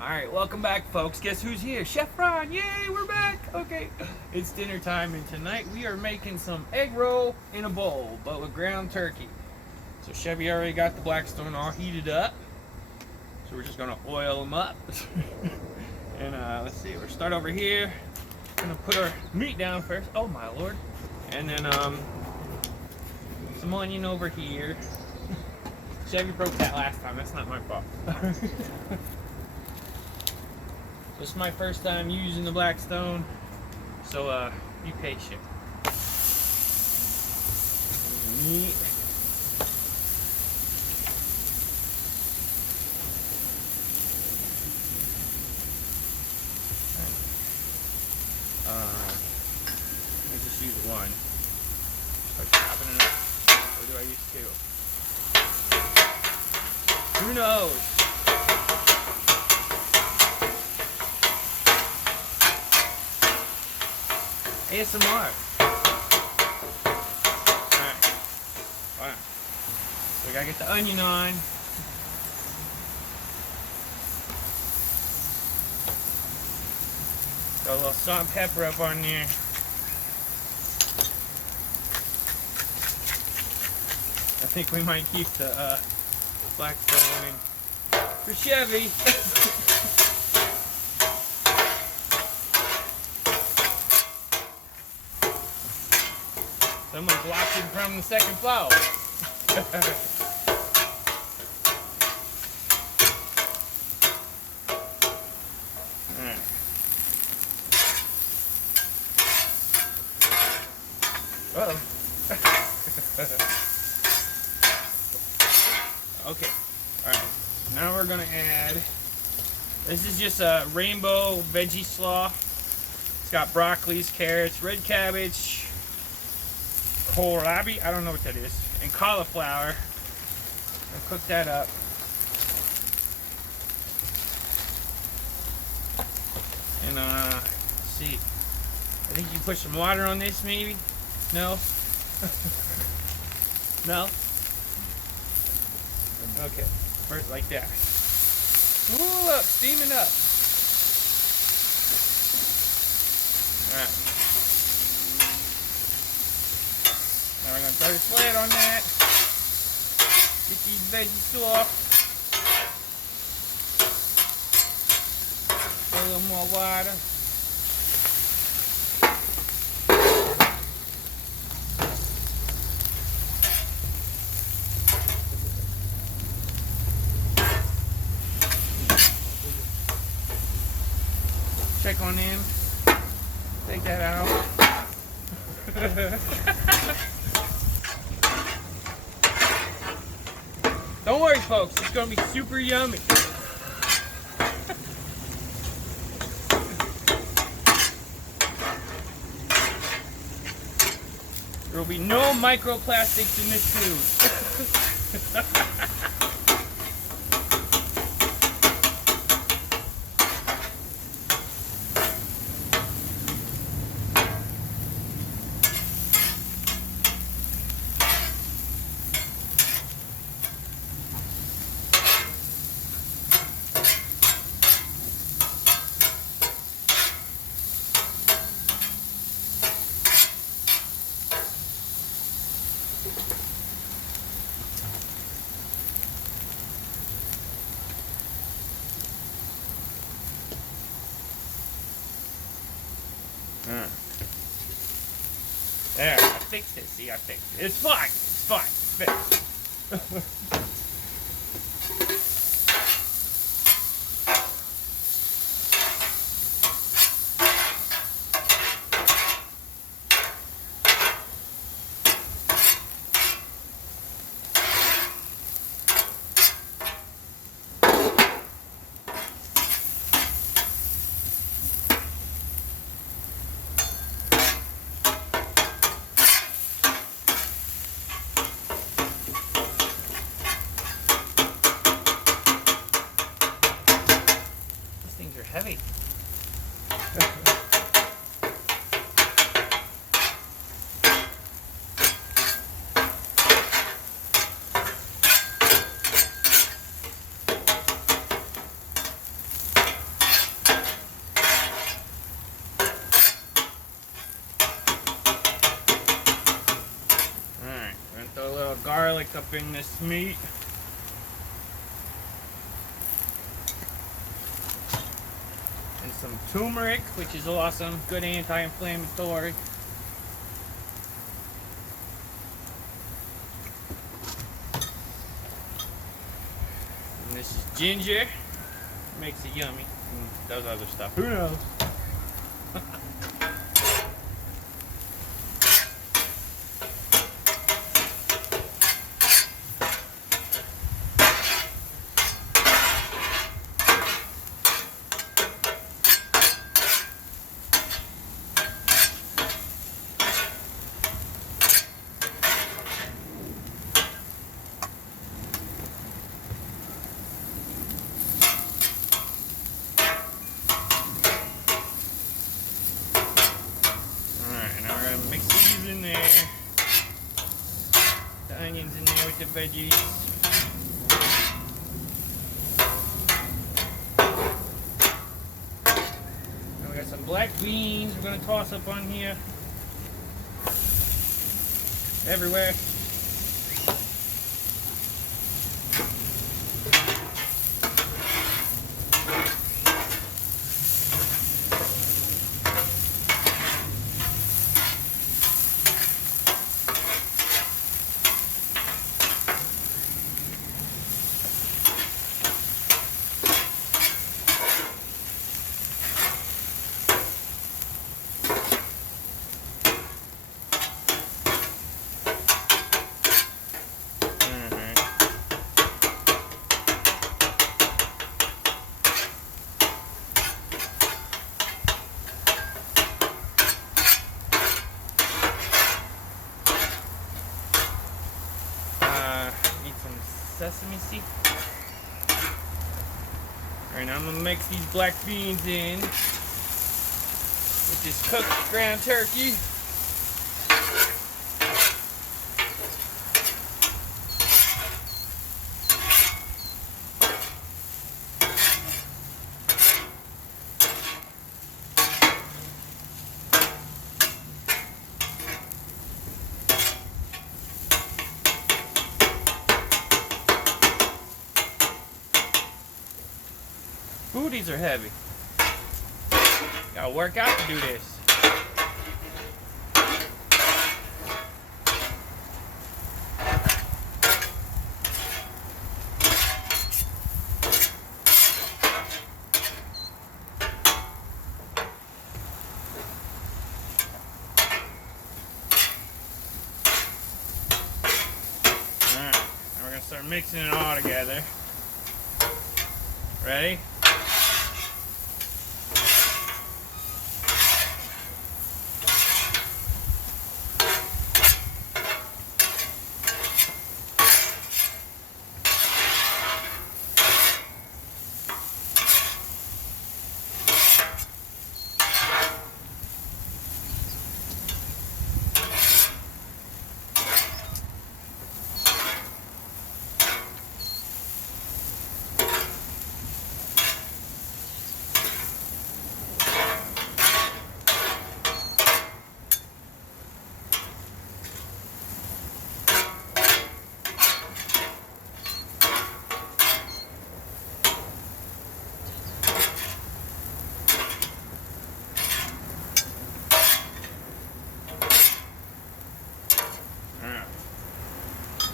Alright, welcome back, folks. Guess who's here? Chef Ron. Yay, we're back. Okay, it's dinner time, and tonight we are making some egg roll in a bowl, but with ground turkey. So Chevy already got the Blackstone all heated up, so we're just gonna oil them up. And let's see, we'll start over here. Gonna put our meat down first. Oh my lord. And then some onion over here. Chevy broke that last time. That's not my fault. This is my first time using the Blackstone, so be patient. Meat. Let me just use one. Start chopping it up. Or do I use two? Who knows? ASMR. Alright. So we gotta get the onion on. Got a little salt and pepper up on there. I think we might keep the Blackstone in for Chevy. Someone's watching from the second floor. Alright. Uh-oh. Okay. Alright. Now we're going to add... This is just a rainbow veggie slaw. It's got broccolis, carrots, red cabbage, kohlrabi, I don't know what that is, and cauliflower. I'll cook that up. And let's see. I think you put some water on this, maybe? No? No? Okay, first like that. Ooh, look, steaming up. Alright. Now we're going to throw the flat on that. Get these veggies soft. Put a little more water. Check on them. Take that out. Don't worry, folks. It's going to be super yummy. There will be no microplastics in this food. There, I fixed it. See, I fixed it. It's fine. It's fine. It's fixed. garlic up in this meat. And some turmeric, which is awesome. Good anti-inflammatory. And this is ginger. Makes it yummy. And does other stuff. Who knows? Mix these in there. The onions in there with the veggies. And we got some black beans we're going to toss up on here. Everywhere. Sesame seed. Alright, now I'm gonna mix these black beans in with this cooked ground turkey. Ooh, these are heavy. Gotta work out to do this. Alright, now we're gonna start mixing it all together. Ready?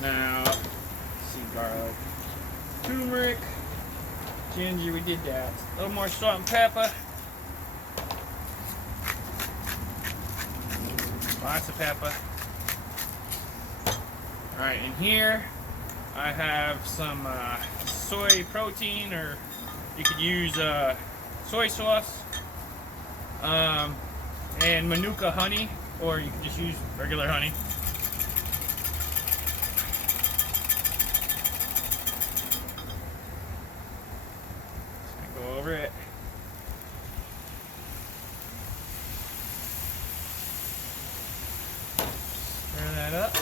Now, let's see, garlic, turmeric, ginger, we did that. A little more salt and pepper. Lots of pepper. Alright, in here I have some soy protein, or you could use soy sauce, and Manuka honey, or you can just use regular honey. Go over it. Stir that up.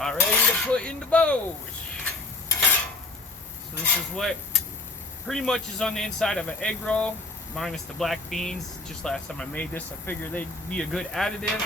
About ready to put in the bows. So this is what pretty much is on the inside of an egg roll, minus the black beans. Just last time I made this, I figured they'd be a good additive.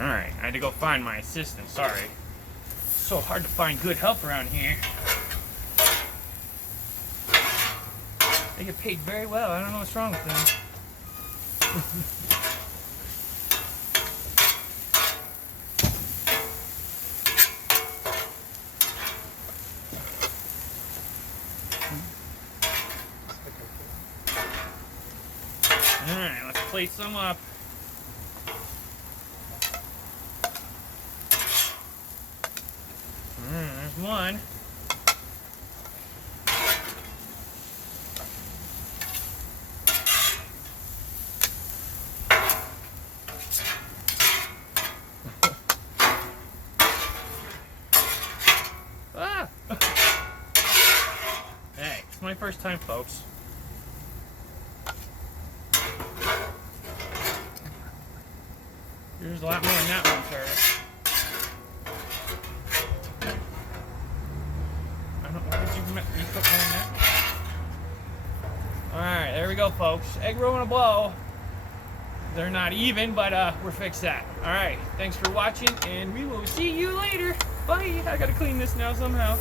Alright, I had to go find my assistant, sorry. It's so hard to find good help around here. They get paid very well, I don't know what's wrong with them. Alright, let's plate some up. There's one. Ah! Hey, it's my first time, folks. There's a lot more than that one, sir. You put more in that? Alright, there we go, folks. Egg roll and a blow. They're not even, but we're fixed that. Alright, thanks for watching, and we will see you later. Bye. I gotta clean this now somehow.